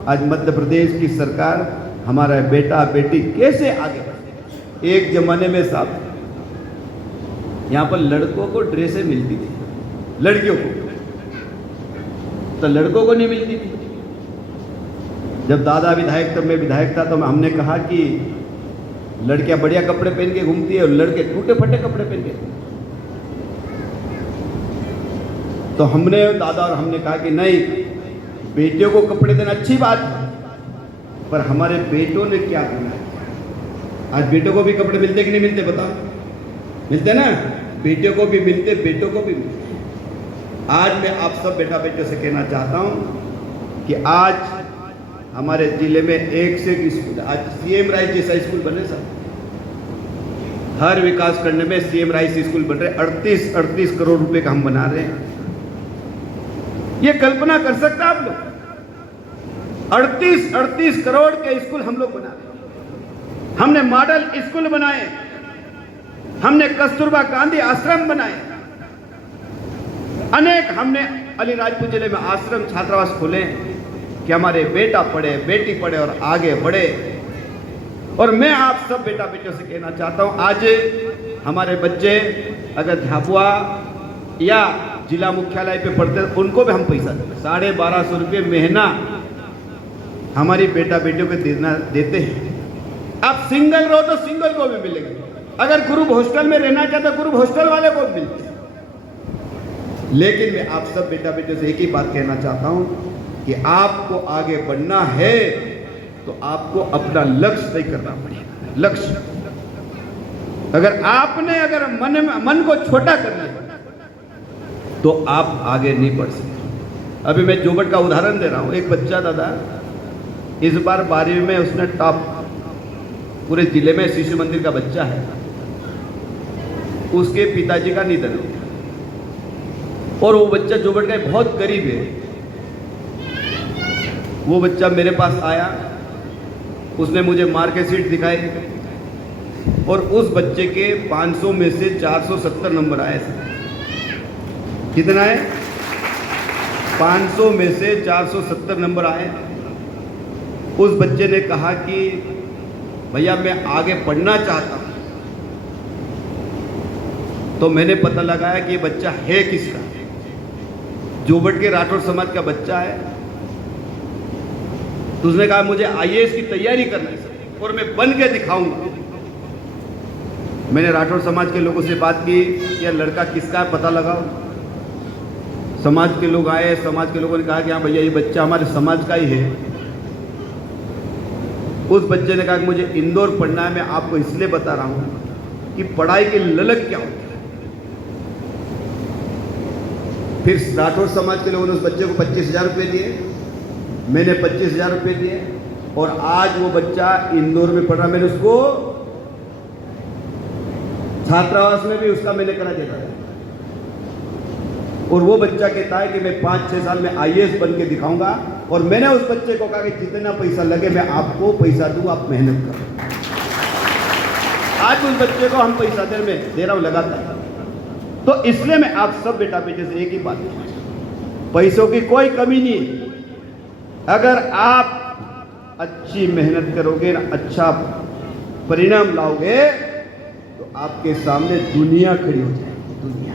आज मध्य प्रदेश की सरकार हमारा बेटा बेटी कैसे आगे बढ़े। एक जमाने में साहब यहाँ पर लड़कों को ड्रेसें मिलती थी, लड़कियों को तो लड़कों को नहीं मिलती थी। जब दादा विधायक तब मैं विधायक था तो हमने कहा कि लड़कियां बढ़िया कपड़े पहन के घूमती है और लड़के टूटे फटे कपड़े पहन के। तो हमने दादा और हमने कहा कि नहीं, बेटियों को कपड़े देना अच्छी बात है, पर हमारे बेटों ने क्या करना है। आज बेटों को भी कपड़े मिलते कि नहीं मिलते बताओ? मिलते ना, बेटियों को भी मिलते, बेटों को भी मिलते। आज मैं आप सब बेटा बेटियों से कहना चाहता हूं कि आज हमारे जिले में एक से एक स्कूल, आज सीएम राइस जैसा स्कूल बने सब, हर विकास करने में सीएम राइस स्कूल बन रहे। 38 करोड़ रुपए का हम बना रहे हैं। ये कल्पना कर सकते आप लोग? 38 करोड़ के स्कूल हम लोग बना रहे हैं। हमने मॉडल स्कूल बनाए, हमने कस्तूरबा गांधी आश्रम बनाए, अनेक हमने अलीराजपुर जिले में आश्रम छात्रावास खोले कि हमारे बेटा पढ़े, बेटी पढ़े और आगे बढ़े। और मैं आप सब बेटा बेटियों से कहना चाहता हूं, आज हमारे बच्चे अगर झाबुआ या जिला मुख्यालय पे पढ़ते हैं उनको भी हम पैसा देते, 1250 रुपये महीना हमारी बेटा बेटियों को देते हैं। आप सिंगल रहो तो सिंगल को भी मिलेगा, अगर ग्रुप हॉस्टल में रहना चाहते तो ग्रुप हॉस्टल वाले को भी मिलते हैं। लेकिन मैं आप सब बेटा बेटियों से एक ही बात कहना चाहता हूं कि आपको आगे बढ़ना है तो आपको अपना लक्ष्य तय करना पड़ेगा। लक्ष्य अगर आपने मन को छोटा करना है तो आप आगे नहीं बढ़ सकते। अभी मैं जोबट का उदाहरण दे रहा हूं। एक बच्चा दादा इस बार 12वीं में उसने टॉप, पूरे जिले में शिशु मंदिर का बच्चा है, उसके पिताजी का निधन हो गया और वो बच्चा जोबट का बहुत गरीब है। वो बच्चा मेरे पास आया, उसने मुझे मार्कशीट दिखाई और उस बच्चे के 500 में से 470 नंबर आए। कितना है? 500 में से 470 नंबर आए। उस बच्चे ने कहा कि भैया मैं आगे पढ़ना चाहता हूं। तो मैंने पता लगाया कि ये बच्चा है किसका। जोबट के राठौर समाज का बच्चा है। तो उसने कहा मुझे आईएएस की तैयारी करना है और मैं बन के दिखाऊंगा। मैंने राठौर समाज के लोगों से बात की, यह लड़का किसका है पता लगाओ। समाज के लोग आए, समाज के लोगों ने कहा कि हाँ भैया ये बच्चा हमारे समाज का ही है। उस बच्चे ने कहा कि मुझे इंदौर पढ़ना है। मैं आपको इसलिए बता रहा हूं कि पढ़ाई की ललक क्या होती है। फिर राठौर समाज के लोगों ने उस बच्चे को 25,000 रुपये दिए, मैंने 25,000 रुपये दिए और आज वो बच्चा इंदौर में पढ़ रहा। मैंने उसको छात्रावास में भी उसका मैंने करा देता था और वो बच्चा कहता है कि मैं 5-6 साल में आईएएस बन के दिखाऊंगा। और मैंने उस बच्चे को कहा कि जितना पैसा लगे मैं आपको पैसा दूं, आप मेहनत करो। आज उस बच्चे को हम पैसा दे रहा हूं लगातार। तो इसलिए मैं आप सब बेटा बेटे से एक ही बात कहूं, पैसों की कोई कमी नहीं। अगर आप अच्छी मेहनत करोगे ना, अच्छा परिणाम लाओगे तो आपके सामने दुनिया खड़ी हो जाएगी। दुनिया,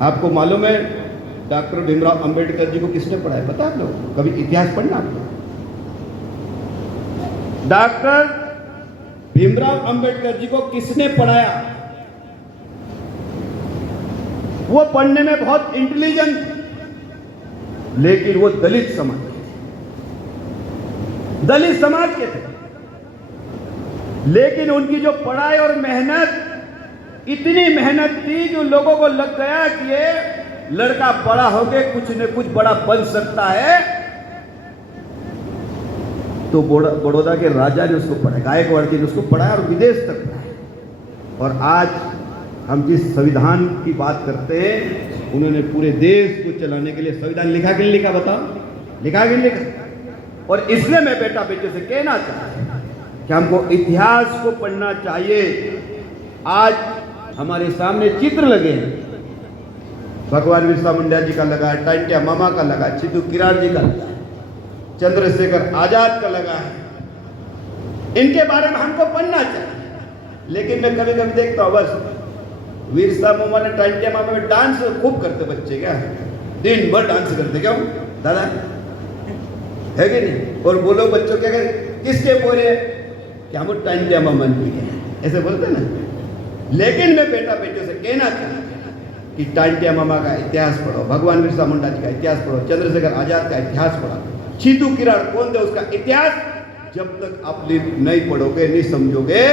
आपको मालूम है डॉक्टर भीमराव अंबेडकर जी को किसने पढ़ाया पता है आप लोग? कभी इतिहास पढ़ना आपको? डॉक्टर भीमराव अंबेडकर जी को किसने पढ़ाया? वो पढ़ने में बहुत इंटेलिजेंट, लेकिन वो दलित समाज के थे। लेकिन उनकी जो पढ़ाई और मेहनत, इतनी मेहनत थी जो लोगों को लग गया कि ये लड़का बड़ा होके कुछ न कुछ बड़ा बन सकता है। तो बड़ौदा के राजा ने उसको पढ़ाया, गायकवाड़ जी ने उसको पढ़ाया और विदेश तक पढ़ाया। और आज हम जिस संविधान की बात करते हैं, उन्होंने पूरे देश को चलाने के लिए संविधान लिखा कि नहीं लिखा बताओ? लिखा कि नहीं लिखा? और इसलिए मैं बेटा बेटे से कहना चाहता हूं कि हमको इतिहास को पढ़ना चाहिए। आज हमारे सामने चित्र लगे हैं, भगवान बिरसा मुंडा जी का लगा, टांटिया मामा का लगा, सिद्धू किरार जी का लगा। चंद्रशेखर आजाद का लगा है, इनके बारे में हमको पढ़ना चाहिए। लेकिन मैं कभी कभी देखता हूँ बस वीर साहब मोमा ने टाइम टेमा में डांस खूब करते बच्चे, क्या दिन भर डांस करते, क्या दादा है कि नहीं? और बोलो बच्चों क्या करें, किसके बोले क्या हम टाइम टेमा मन भी है, ऐसे बोलते ना। लेकिन मैं बेटा बेटियों से कहना चाहता कि टांटिया मामा का इतिहास पढ़ो, भगवान बिरसा मुंडा जी का इतिहास पढ़ो, चंद्रशेखर आजाद का इतिहास पढ़ो, सीधू किराड़ कौन थे उसका इतिहास जब तक आप नहीं पढ़ोगे, नहीं समझोगे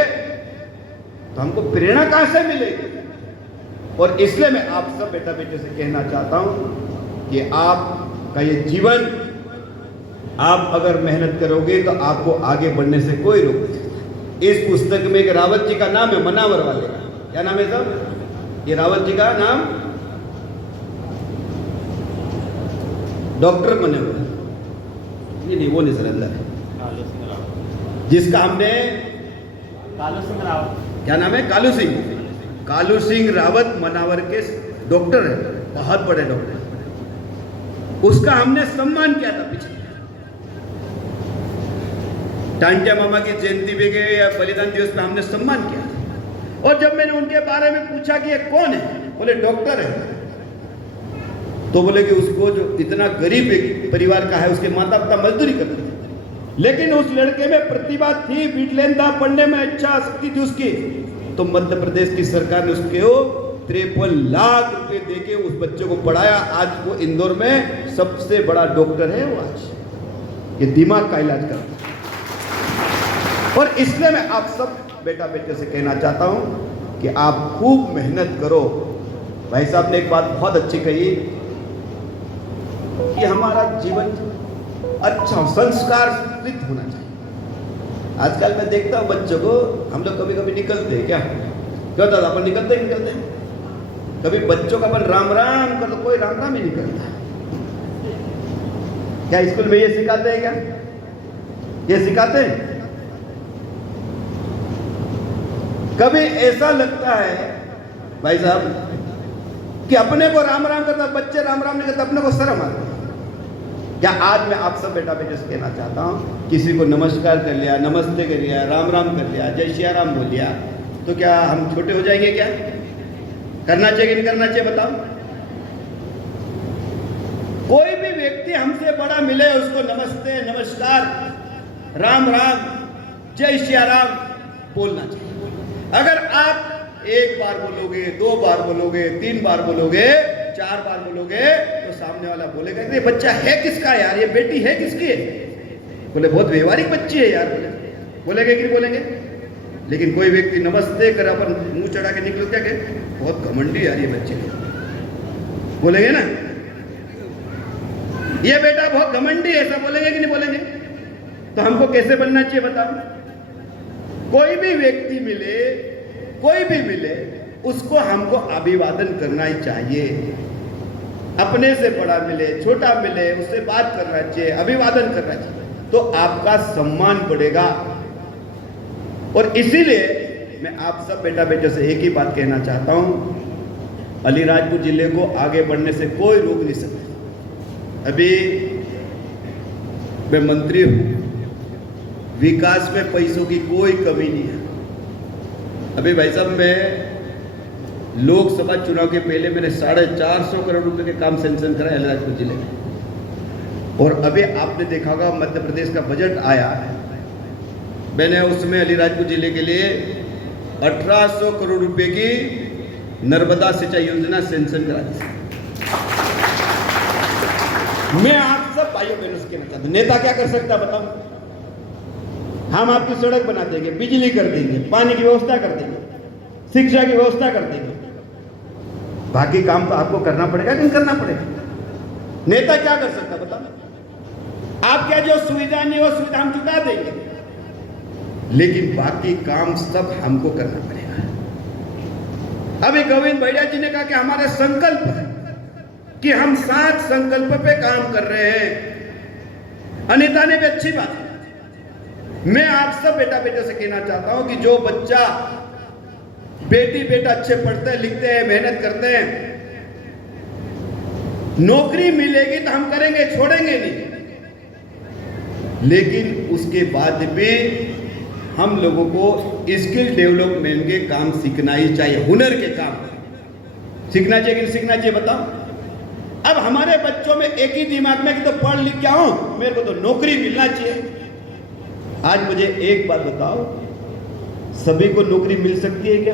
तो हमको प्रेरणा कहां से मिलेगी? और इसलिए मैं आप सब बेटा बेटे से कहना चाहता हूं कि आपका ये जीवन, आप अगर मेहनत करोगे तो आपको आगे बढ़ने से कोई रोक नहीं सकता। इस पुस्तक में एक रावत जी का नाम है, मनावर वाले का, क्या नाम है साहब? ये रावत जी का नाम डॉक्टर मनावर, ये नहीं, वो नहीं सर, अंदर है जिसका हमने कालू सिंह रावत, क्या नाम है? कालू सिंह रावत मनावर के डॉक्टर है, बहुत बड़े डॉक्टर, उसका हमने सम्मान किया था पिछले टांटिया मामा की जयंती पे के या बलिदान दिवस पे हमने सम्मान किया था। और जब मैंने उनके बारे में पूछा कि ये कौन है, बोले डॉक्टर है। तो बोले कि उसको जो इतना गरीब एक परिवार का है, उसके माता पिता मजदूरी करते थे, लेकिन उस लड़के में प्रतिभा थी, विटलेन था, पढ़ने में अच्छा शक्ति थी उसकी। तो मध्य प्रदेश की सरकार ने उसके 53 लाख रुपए देके उस बच्चे को पढ़ाया। आज वो इंदौर में सबसे बड़ा डॉक्टर है। वो आज ये दिमाग का इलाज करता है। और इसलिए मैं आप सब बेटा बेटे से कहना चाहता हूं कि आप खूब मेहनत करो। भाई साहब ने एक बात बहुत अच्छी कही कि हमारा जीवन अच्छा संस्कार होना चाहिए। आजकल मैं देखता हूँ बच्चों को, हम लोग कभी कभी निकलते हैं, क्या दादा अपन निकलते हैं कभी बच्चों का अपन राम राम कर, तो कोई राम राम ही नहीं करता। क्या स्कूल में ये सिखाते हैं? क्या ये सिखाते हैं? कभी ऐसा लगता है भाई साहब कि अपने को राम राम करता, बच्चे राम राम नहीं करते, अपने को शर्म आता है। क्या आज मैं आप सब बेटा बेटे से कहना चाहता हूँ, किसी को नमस्कार कर लिया, नमस्ते कर लिया, राम राम कर लिया, जय श्री राम बोल लिया, तो क्या हम छोटे हो जाएंगे? क्या करना चाहिए कि नहीं करना चाहिए बताओ? कोई भी व्यक्ति हमसे बड़ा मिले, उसको नमस्ते, नमस्कार, राम राम, जय श्री राम बोलना चाहिए। अगर आप एक बार बोलोगे, 2 बार बोलोगे, 3 बार बोलोगे, 4 बार बोलोगे, तो सामने वाला बोलेगा ये बच्चा है किसका यार, ये बेटी है किसकी? बोले बहुत व्यवहारिक बच्ची है यार, बोलेंगे कि नहीं बोलेंगे? लेकिन कोई व्यक्ति नमस्ते कर अपन मुंह चढ़ा के निकलो, क्या कहे बहुत घमंडी यार ये बच्चे, बोलेंगे ना? ये बेटा बहुत घमंडी है, ऐसा बोलेंगे कि नहीं बोलेंगे? तो हमको कैसे बनना चाहिए बताओ? कोई भी व्यक्ति मिले, कोई भी मिले, उसको हमको अभिवादन करना ही चाहिए। अपने से बड़ा मिले, छोटा मिले, उससे बात करना चाहिए, अभिवादन करना चाहिए, तो आपका सम्मान बढ़ेगा। और इसीलिए मैं आप सब बेटा बेटे से एक ही बात कहना चाहता हूं, अलीराजपुर जिले को आगे बढ़ने से कोई रोक नहीं सकता। अभी मैं मंत्री हूं, विकास में पैसों की कोई कमी नहीं है। अभी भाई साहब मैं लोकसभा चुनाव के पहले मैंने 450 करोड़ रुपए के काम सैंक्शन कराए अलीराजपुर जिले में। और अभी आपने देखा होगा मध्य प्रदेश का बजट आया है, मैंने उसमें अलीराजपुर जिले के लिए 1800 करोड़ रुपए की नर्मदा सिंचाई योजना सैंक्शन करा दी। मैं आप सब भाइयों बहनों से कहना चाहता हूं, नेता क्या कर सकता बताओ? हम आपकी सड़क बना देंगे, बिजली कर देंगे, पानी की व्यवस्था कर देंगे, शिक्षा की व्यवस्था कर देंगे। बाकी काम तो आपको करना पड़ेगा कि नहीं करना पड़ेगा? नेता क्या कर सकता बताओ? आप क्या जो सुविधा नहीं वो सुविधा हम चुका देंगे, लेकिन बाकी काम सब हमको करना पड़ेगा। अभी गोविंद भैया जी ने कहा कि हमारे संकल्प है कि हम 7 संकल्प पे काम कर रहे हैं। अनीता ने भी अच्छी बात है। मैं आप सब बेटा बेटे से कहना चाहता हूं कि जो बच्चा, बेटी बेटा अच्छे पढ़ते हैं, लिखते हैं, मेहनत करते हैं, नौकरी मिलेगी तो हम करेंगे, छोड़ेंगे नहीं। लेकिन उसके बाद में हम लोगों को स्किल डेवलपमेंट के काम सीखना ही चाहिए, हुनर के काम सीखना चाहिए कि नहीं सीखना चाहिए बताओ। अब हमारे बच्चों में एक ही दिमाग में कि तो पढ़ लिख के आऊं, मेरे को तो नौकरी मिलना चाहिए। आज मुझे एक बात बताओ, सभी को नौकरी मिल सकती है क्या?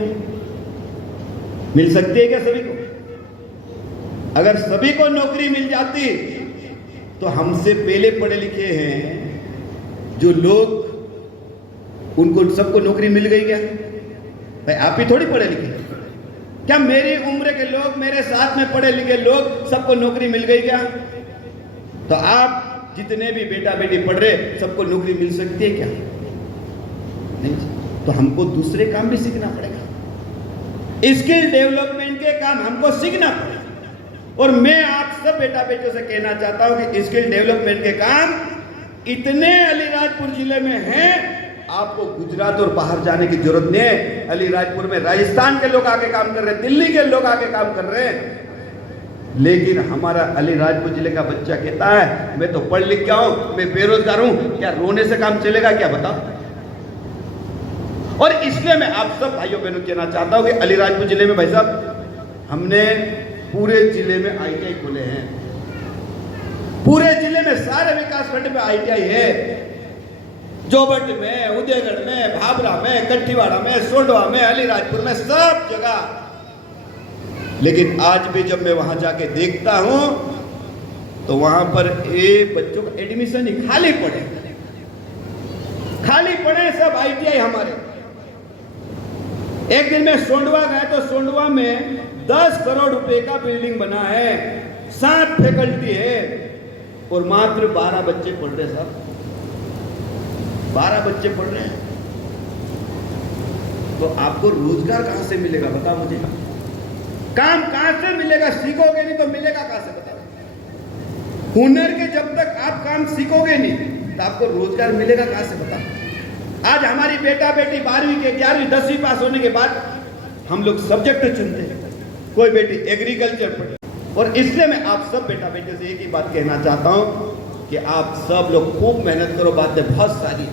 मिल सकती है क्या सभी को? अगर सभी को नौकरी मिल जाती तो हमसे पहले पढ़े लिखे हैं जो लोग, उनको सबको नौकरी मिल गई क्या? भाई आप ही थोड़ी पढ़े लिखे, क्या मेरी उम्र के लोग, मेरे साथ में पढ़े लिखे लोग सबको नौकरी मिल गई क्या? तो आप जितने भी बेटा बेटी पढ़ रहे सबको नौकरी मिल सकती है क्या? नहीं। तो हमको दूसरे काम भी सीखना पड़ेगा, स्किल डेवलपमेंट के काम हमको सीखना पड़ेगा। और मैं आप सब बेटा बेटियों से कहना चाहता हूं कि स्किल डेवलपमेंट के काम इतने अलीराजपुर जिले में हैं, आपको गुजरात और बाहर जाने की जरूरत नहीं है। अलीराजपुर में राजस्थान के लोग आके काम कर रहे हैं, दिल्ली के लोग आके काम कर रहे हैं। लेकिन हमारा अलीराजपुर जिले का बच्चा कहता है मैं तो पढ़ लिख के आऊं, मैं बेरोजगार हूं, क्या रोने से काम चलेगा क्या बताओ? और इसलिए मैं आप सब भाइयों बहनों कहना चाहता हूं कि अलीराजपुर जिले में भाई साहब हमने पूरे जिले में ITI खोले हैं। पूरे जिले में सारे विकास खंड में ITI है, जोबट में, उदयगढ़ में, भाबरा में, कट्टीवाड़ा में, सोंडवा में, अलीराजपुर में, सब जगह। लेकिन आज भी जब मैं वहां जाके देखता हूं तो वहां पर बच्चों का एडमिशन ही खाली पड़े सब ITI हमारे। एक दिन में सोंडवा गया तो सोंडवा में 10 करोड़ रुपए का बिल्डिंग बना है, 7 फैकल्टी है और मात्र 12 बच्चे पढ़ रहे साहब, 12 बच्चे पढ़ रहे हैं। तो आपको रोजगार कहां से मिलेगा बताओ मुझे? काम कहां से मिलेगा? सीखोगे नहीं तो मिलेगा कहां से बताओ? हुनर के जब तक आप काम सीखोगे नहीं तो आपको रोजगार मिलेगा कहां से बताओ? आज हमारी बेटा बेटी 12वीं के 11वीं 10वीं पास होने के बाद हम लोग सब्जेक्ट चुनते हैं, कोई बेटी एग्रीकल्चर पढ़े। और इसलिए मैं आप सब बेटा बेटे से एक ही बात कहना चाहता हूं कि आप सब लोग खूब मेहनत करो, बातें बहुत सारी